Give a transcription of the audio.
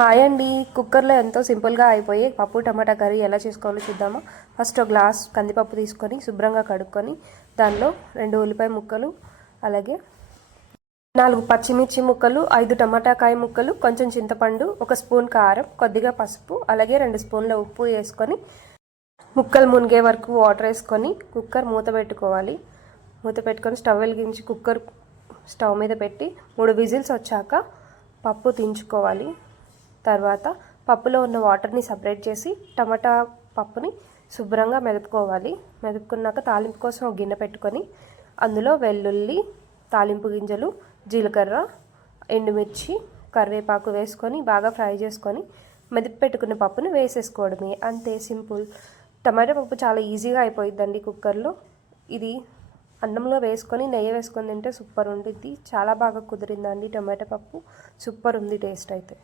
Hi అండి. కుక్కర్లో ఎంతో సింపుల్గా అయిపోయి పప్పు టమాటా కర్రీ ఎలా చేసుకోవాలో చూద్దామా. ఫస్ట్ ఒక గ్లాస్ కందిపప్పు తీసుకొని శుభ్రంగా కడుక్కొని దానిలో 2 ఉల్లిపాయ ముక్కలు, అలాగే 4 పచ్చిమిర్చి ముక్కలు, 5 టమాటాకాయ ముక్కలు, కొంచెం చింతపండు, 1 స్పూన్ కారం, కొద్దిగా పసుపు, అలాగే 2 స్పూన్ల ఉప్పు వేసుకొని ముక్కలు మునిగే వరకు వాటర్ వేసుకొని కుక్కర్ మూత పెట్టుకోవాలి. మూత పెట్టుకొని స్టవ్ వెలిగించి కుక్కర్ స్టవ్ మీద పెట్టి 3 విజిల్స్ వచ్చాక పప్పు దించుకోవాలి. తర్వాత పప్పులో ఉన్న వాటర్ని సపరేట్ చేసి టమాటా పప్పుని శుభ్రంగా మెదుపుకోవాలి. మెదుపుకున్నాక తాలింపు కోసం ఒక గిన్నె పెట్టుకొని అందులో వెల్లుల్లి, తాలింపు గింజలు, జీలకర్ర, ఎండుమిర్చి, కరివేపాకు వేసుకొని బాగా ఫ్రై చేసుకొని మెదిపి పెట్టుకున్న పప్పుని వేసేసుకోవడమే. అంతే, సింపుల్. టమాటా పప్పు చాలా ఈజీగా అయిపోయిద్దండి కుక్కర్లో. ఇది అన్నంలో వేసుకొని నెయ్యి వేసుకొని తింటే సూపర్ ఉంటుంది. చాలా బాగా కుదిరిందండి టమాటా పప్పు. సూపర్ ఉంది టేస్ట్ అయితే.